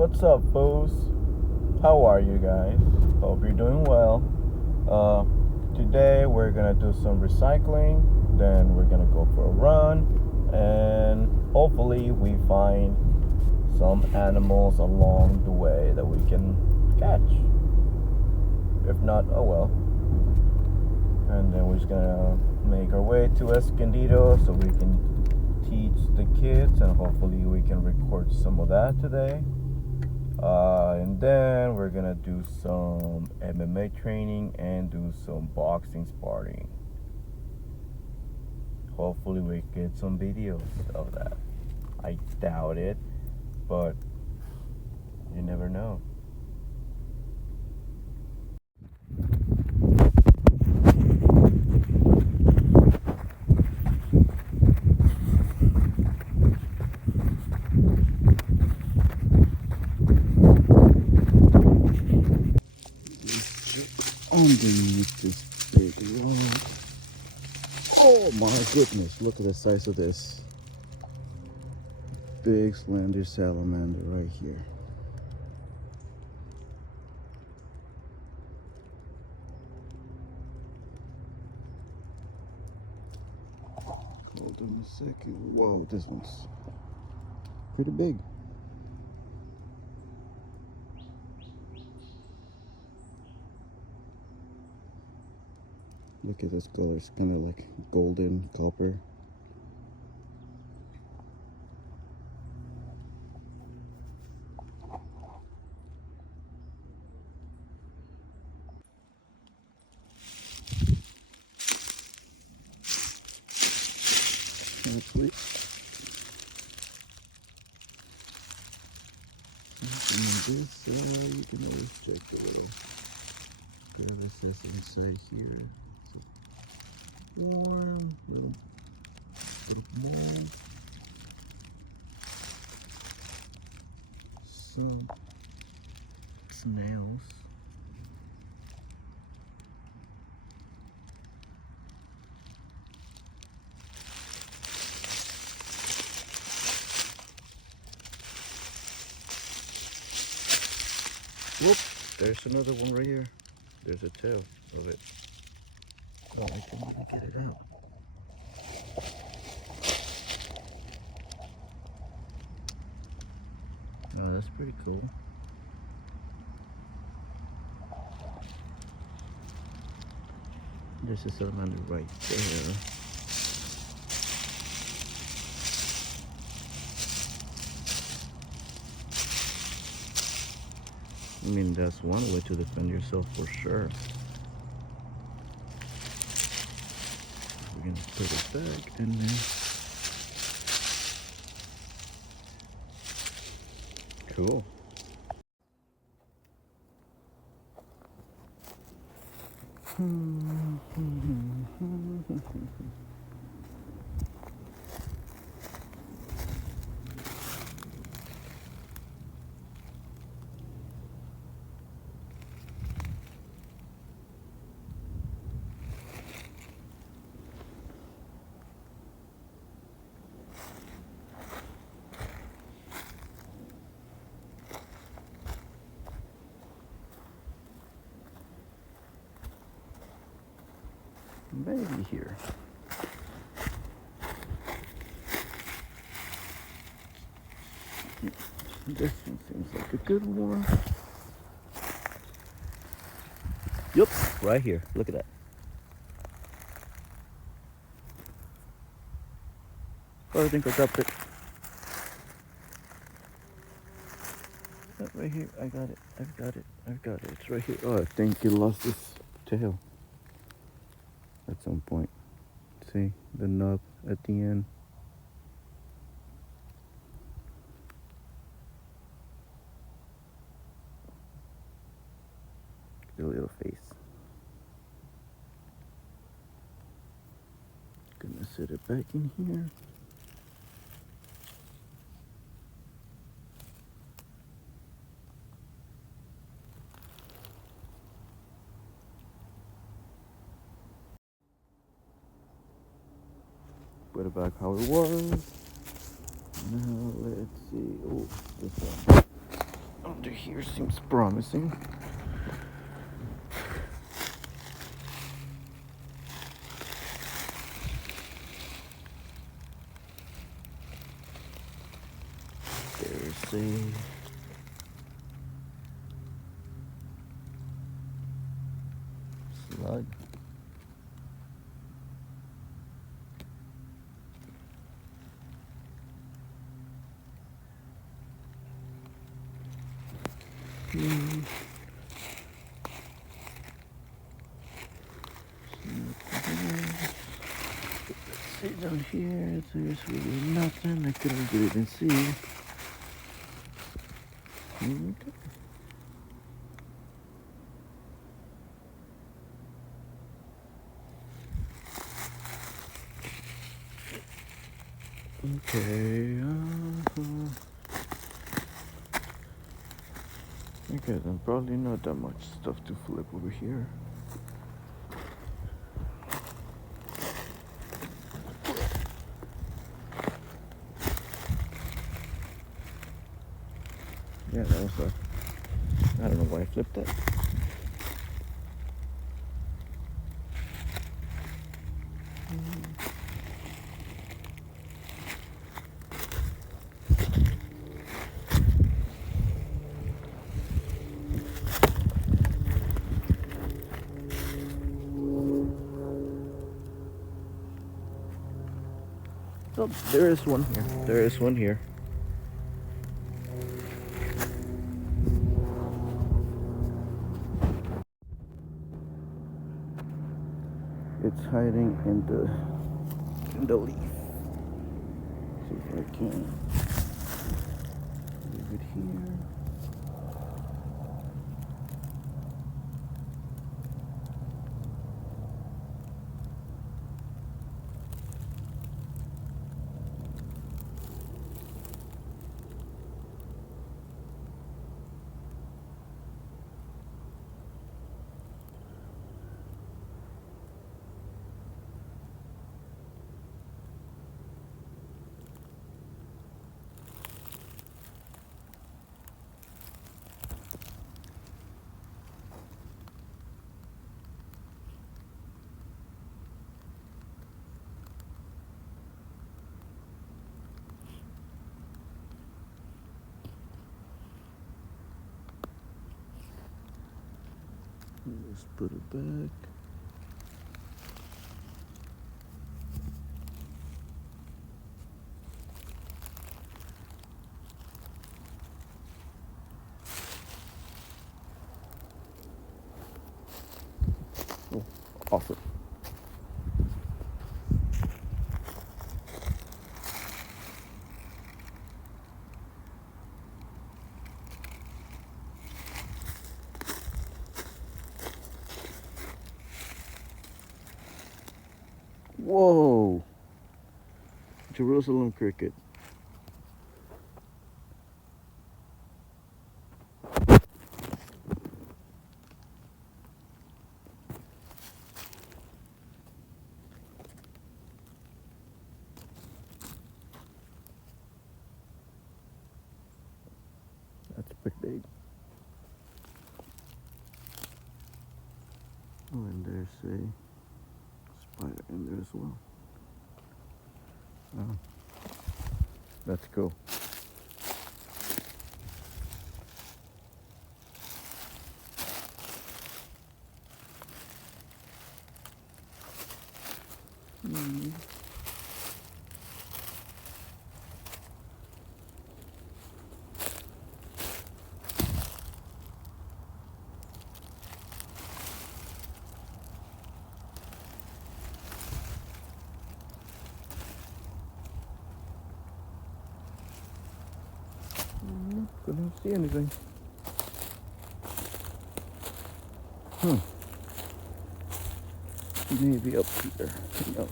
What's up, foes? How are you guys? Hope you're doing well. Today we're gonna do some recycling, then we're gonna go for a run, and hopefully we find some animals along the way that we can catch. If not, oh well. And then we're just gonna make our way to Escondido so we can teach the kids, and hopefully we can record some of that today. And then we're gonna do some MMA training and do some boxing sparring. Hopefully we get some videos of that. I doubt it, but you never know. Underneath this big rock. Oh my goodness, look at the size of this big slender salamander right here. Hold on a second. Whoa, this one's pretty big. Look at this color, it's kind of like golden copper. Hopefully. And on this side, you can always check the little crevices inside here. It's warm, little bit of mold. Some snails. Whoop! There's another one right here. There's a tail of it. Oh, I can even get it out. Oh, that's pretty cool. There's a salamander right there. I mean, that's one way to defend yourself for sure. We're gonna put it back and then cool. Maybe here. This one seems like a good one. Yup, right here. Look at that. Oh, I think I dropped it. Right here. I got it. I've got it. I've got it. It's right here. Oh, I think it lost its tail at some point. See the nub at the end. The little face. Gonna set it back in here. Put it back how it was. Now let's see. Oh, this one. under here seems promising. There's a slug. See down here, there's really nothing. I couldn't even see. Okay. Okay. Okay, then probably not that much stuff to flip over here. Yeah, that was I don't know why I flipped that. Oh, there is one here. There is one here. It's hiding in the leaf. See if I can leave it here. Let's put it back. Oh, awesome. Whoa! Jerusalem cricket. That's pretty big. Oh, and there's a spider in there as well. Oh, that's cool. Couldn't see anything. Maybe up here. No.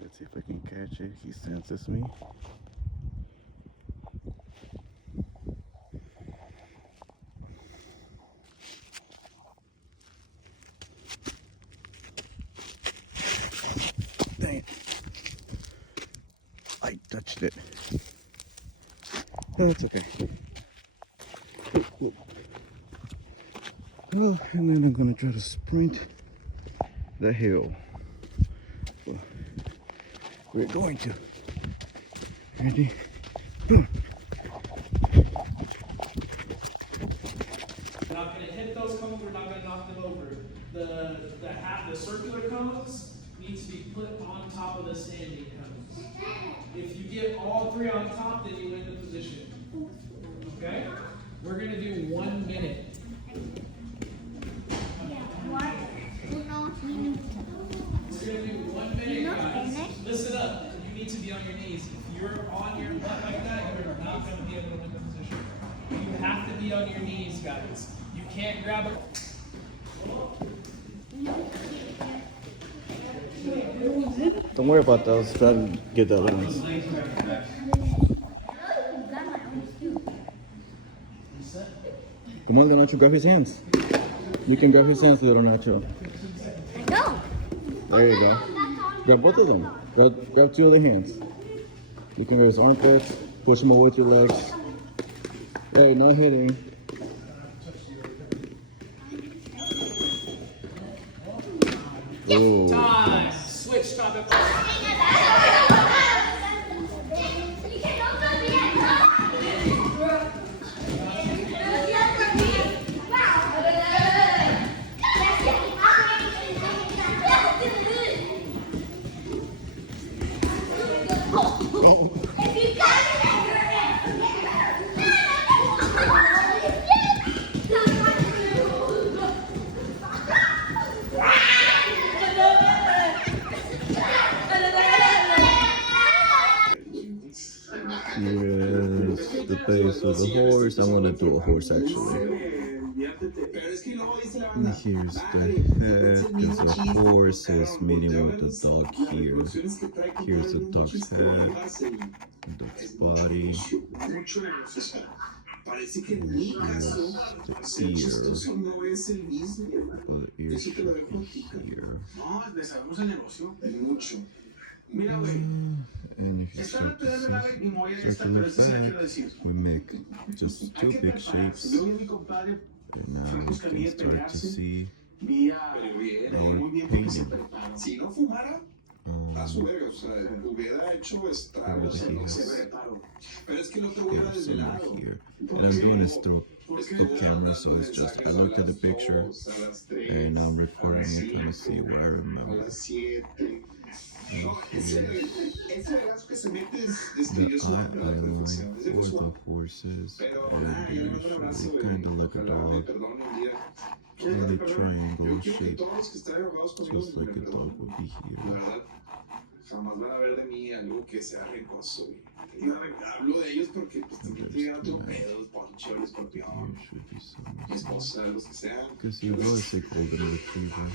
Let's see if I can catch it. He senses me. missed it. That's okay. Oh, and then I'm gonna try to sprint the hill. Well, we're going to. Ready? Boom. We're not going to hit those cones, we're not going to knock them over. The circular cones need to be put on top of the standing cones. If you get all three on top, then you win the position. Okay? We're going to do 1 minute. We're going to do 1 minute, guys. Listen up. You need to be on your knees. If you're on your butt like that, you're not going to be able to win the position. You have to be on your knees, guys. You can't grab a... Don't worry about those. Try to get the other ones. Come on, Leonardo, grab his hands. You can grab his hands, Leonardo. I know. There you go. Grab both of them. Grab two of the hands. You can grab his armpits, push him away with your legs. Hey, no hitting. Ooh. Time. Switch, stop it. Here's the face of the horse. I want to do a horse actually. And here's the head, because the horse is meeting with the dog here. Here's the dog's head, dog's body. Here's the ear. Well, the ear should be here. And if you start to see circular back, we make just two big shapes. And now we can start to see our painting. A su verga, o sea, hubiera hecho estragos en los pero es que no te voy a dar desde lado. And I'm doing this through the camera, so it's just I look at the picture and I'm recording it, trying to see what I remember. The eyeline for the horses, and they usually kind of like a dog, really triangle shape, just like a dog would be here. Jamás van a ver de mí algo que sea ricoso. Yo hablo de ellos porque pues tienen otro pedo, Poncho, el escorpión, mi esposa, los que sean. Because you've always like golden retriever.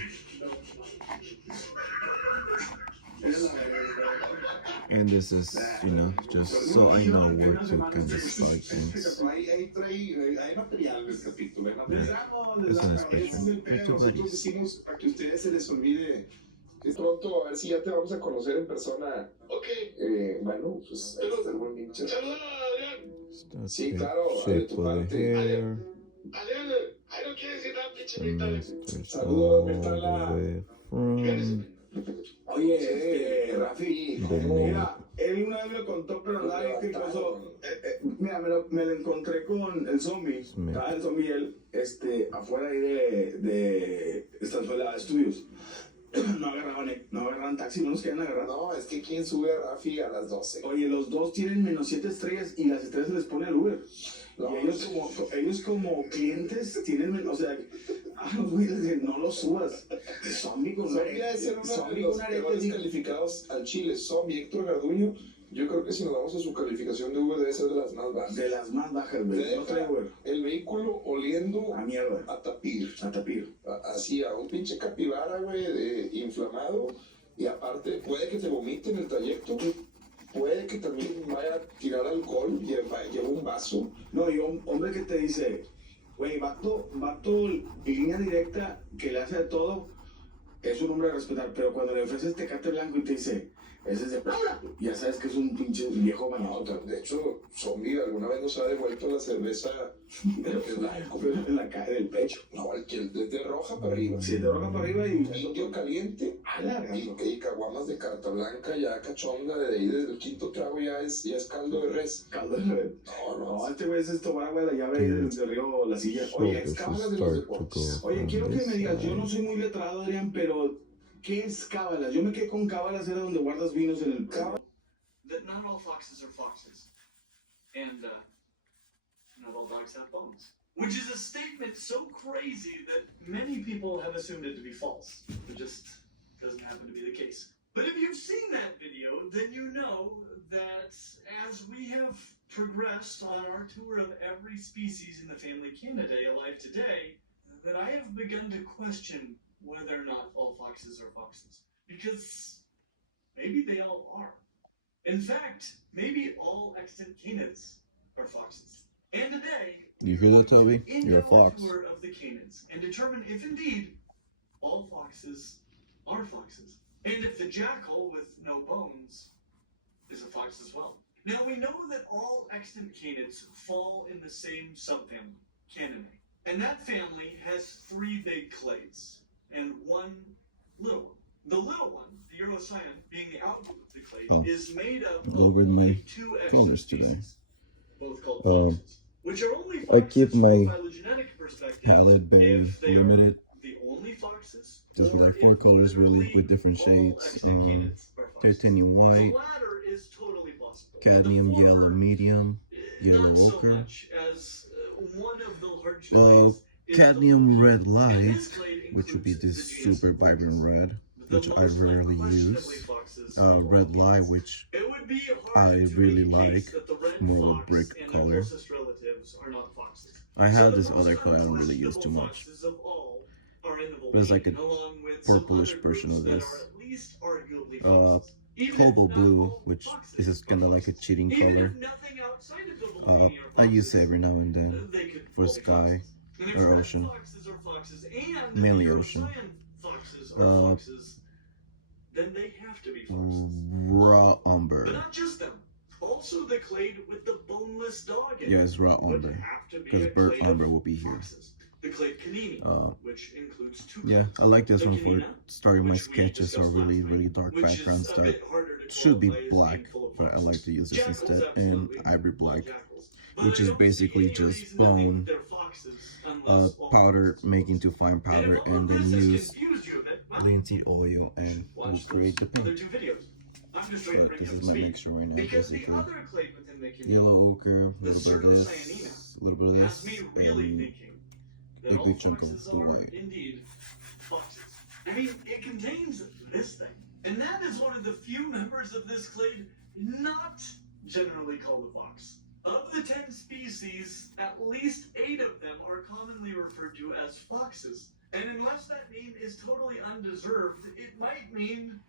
And this is, you know, just so I know where to kind of start things. It's a nice picture. Nosotros decimos para que a ustedes se les olvide. Pronto, a ver si ya te vamos a conocer en persona. Ok. Bueno, pues ahí está el buen pinche. Saludos, Adrián. Sí, claro, de tu parte. Adrián, ahí no quiere decir nada, pinche. Saludos, Bertala. Oye, Rafi, mira, él una vez me contó, pero nada bien cricoso. Mira, me lo encontré con el zombie. Estaba el zombie él, afuera ahí de Estanzuela Estudios. No agarraban taxi, no nos querían agarrar. No, es que ¿quién sube a Rafi a las 12? Oye, los dos tienen menos 7 estrellas y las estrellas se les pone al Uber. No, y ellos como clientes tienen, o sea, los güeyes dicen, no los subas. Zombie con Zombie debe ser uno de los peores calificados al Chile. Zombie, Héctor Garduño, yo creo que si nos vamos a su calificación de Uber debe ser de las más bajas. De las más bajas, güey. No trae Uber. El vehículo oliendo a mierda. A tapir. A tapir. Así, a un pinche capibara, güey, inflamado. Y aparte, puede que te vomite en el trayecto. Puede que también vaya a tirar alcohol, lleva un vaso. No, y hombre que te dice, güey, vato, línea directa, que le hace de todo, es un hombre a respetar. Pero cuando le ofreces Tecate blanco y te dice, Ese es de Laura. Ya sabes que es un pinche viejo ganado. De hecho, Zombie alguna vez nos ha devuelto la cerveza en la cara del pecho. No, el que es de roja para arriba. Sí, de roja para arriba y Indio caliente. a la Y caguamas de carta blanca, ya cachonda, de ahí desde el quinto trago ya es caldo de res. caldo de red. No, este güey es esto, güey, la llave ahí del río La Silla. Oye, Cábalas de los deportes. Oye, quiero que me digas, yo no soy muy letrado, Adrián, pero ¿qué es cábalas? Yo me quedé con cábalas, era donde guardas vinos en el cábala. That not all foxes are foxes. And not all dogs have bones. Which is a statement so crazy that many people have assumed it to be false. It just doesn't happen to be the case. But if you've seen that video, then you know that as we have progressed on our tour of every species in the family Canidae alive today, that I have begun to question whether or not all foxes are foxes. Because maybe they all are. In fact, maybe all extant canids are foxes. And today, You hear that, Toby? You're a fox. tour of the canids and determine if indeed all foxes are foxes. And if the jackal with no bones is a fox as well. Now we know that all extant canids fall in the same subfamily, Canidae. And that family has 3 big clades and 1 little one. The little one, the Eurocyan, being the outgroup of the clade, is made up of over my only 2 extant fingers today. species, both called foxes, which are only I foxes keep from my a phylogenetic perspective palette very if they limited. are the only foxes, Just with or like 4 if colors really literally with different all shades. extant canids are foxes. Titanium The white, latter is totally possible. cadmium The former, yellow medium, yellow not so ochre, much, as one of the large clades is cadmium the red and light, this clade which would be includes this the genus super Orcus. vibrant red, The which I most rarely unquestionably use. foxes of all Red light, canids. which It would be I hard to really make a like, case that the red more fox brick and their color. closest relatives are not foxes. I So have the this most other color I don't really use too unquestionable much. foxes of all are in the But it's like a Volcanian, along with some purplish other version groups of that this. are at least arguably Uh, foxes. Even Cobalt if not blue, all which foxes is are kind of like a foxes. cheating Even color. if nothing outside of the Volcanian are I use it foxes, every now and then they could for all be sky foxes. And if or red ocean. foxes are foxes and Mainly the ocean. Eurocyan foxes are foxes, then they have to be foxes. Raw But umber. not just them. Also the clade with the boneless dog in Yeah, it it's raw would umber. have to be Because a bird clade umber of will be here. foxes. The clade canini, which includes 2 Yeah, clades. I like this The one for canina, starting my which we sketches or discussed really, last really week, dark which background is a stuff. bit harder to Should be qualify as black, being full of but I like to use this Jackals, instead. And absolutely. ivory All black, jackals. But which I is don't see basically any just reason to think bone, they're foxes unless all powder foxes are making foxes. to fine And powder, if all and of then this has use confused you a bit, well, linseed oil you and should we'll watch create the those other paint. 2 videos. I'm just trying to But bring this you up is to my speed. mixture right now, Because the basically. other clade within the community Yellow ochre, a the little bit of this, Circocyanina a little bit of has this, me really and thinking that a all good chunk of foxes blue are white. indeed foxes. I mean, it contains this thing. And that is one of the few members of this clade not generally called a fox. Of the 10 species, at least 8 of them are commonly referred to as foxes. And unless that name is totally undeserved, it might mean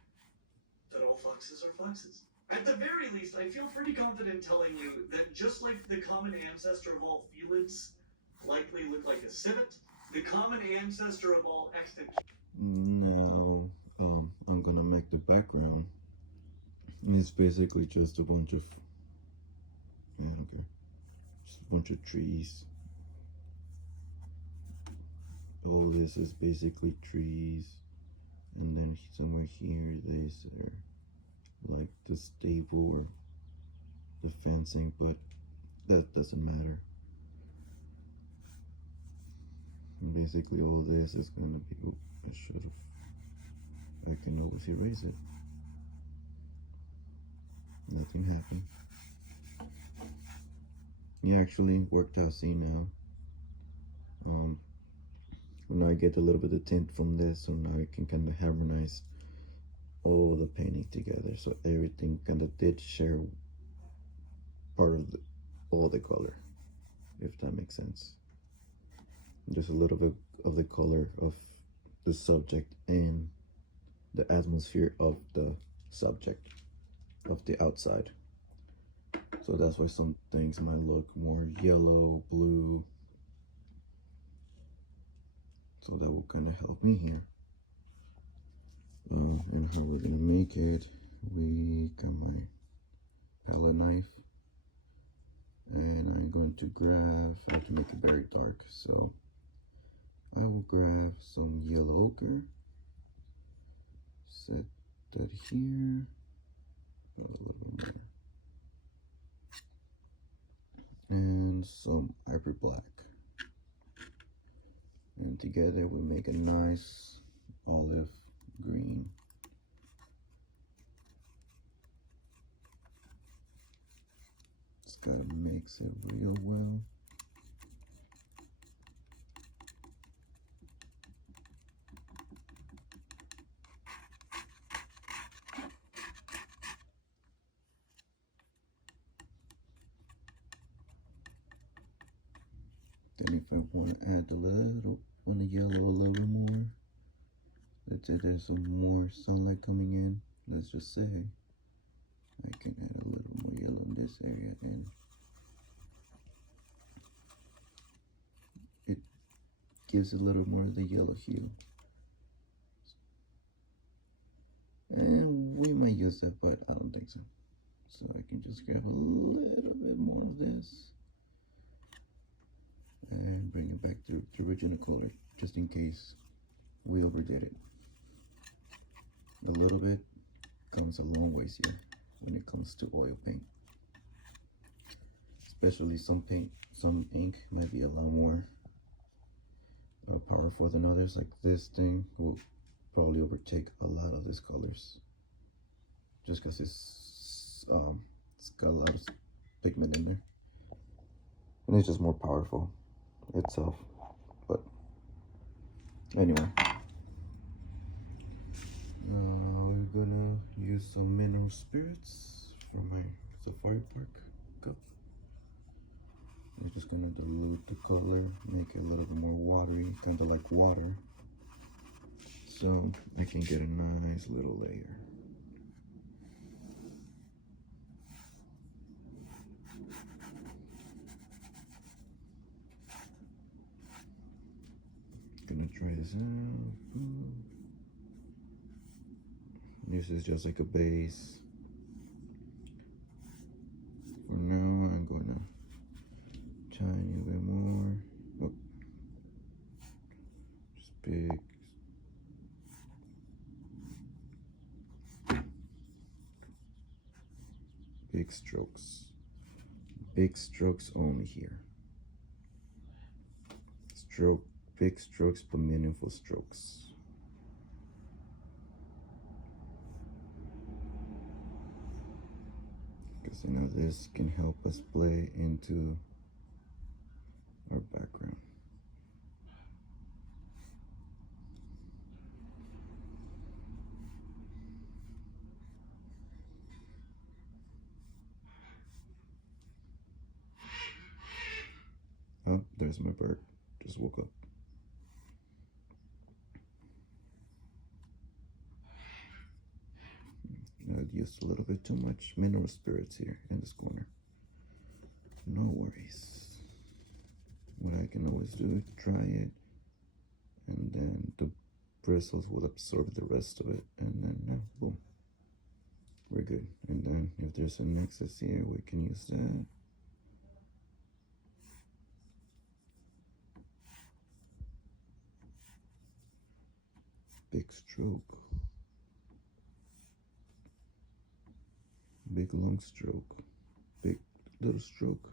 that all foxes are foxes. At the very least, I feel pretty confident telling you that just like the common ancestor of all felids likely look like a civet, the common ancestor of all extant... Now, I'm gonna make the background. And it's basically just a bunch of, I don't care, just a bunch of trees. All this is basically trees, and then somewhere here these are like the stable or the fencing, but that doesn't matter. And basically all this is gonna be, oh, I should have, I can always erase it. Nothing happened. Yeah, actually worked out. See now. Now I get a little bit of tint from this, so now I can kind of harmonize all the painting together, so everything kind of did share part of all the color, if that makes sense. Just a little bit of the color of the subject and the atmosphere of the subject, of the outside. So that's why some things might look more yellow, blue. So that will kind of help me here. And how we're gonna make it we got my palette knife, and I'm going to grab, I have to make it very dark, so I will grab some yellow ochre, set that here, a little bit more, and some ivory black, and together we'll make a nice olive green. Just gotta mix it real well. Then if I want to add the yellow a little more, let's say there's some more sunlight coming in, let's just say, I can add a little more yellow in this area, and it gives a little more of the yellow hue. And we might use that, but I don't think so. So I can just grab a little bit more of this and bring it back to the original color, just in case we overdid it. A little bit comes a long ways here when it comes to oil paint. Especially some ink might be a lot more powerful than others. Like this thing will probably overtake a lot of these colors, just because it's got a lot of pigment in there, and it's just more powerful itself. But anyway, we're gonna use some mineral spirits from my safari park cup. I'm just gonna dilute the color, make it a little bit more watery, kind of like water, so I can get a nice little layer. Gonna try this out. This is just like a base. For now, I'm gonna tiny bit more. Oh. Just big strokes. Big strokes only here. Big strokes, but meaningful strokes. Because you know this can help us play into our background. Oh, there's my bird. Just woke up. I used a little bit too much mineral spirits here in this corner. No worries. What I can always do is try it, and then the bristles will absorb the rest of it, and then boom, we're good. And then if there's an excess here, we can use that. Big stroke. Big long stroke. Big little stroke.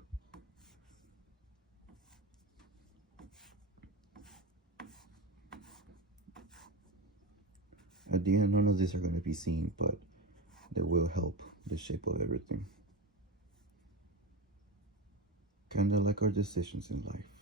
At the end, none of these are going to be seen, but they will help the shape of everything. Kind of like our decisions in life.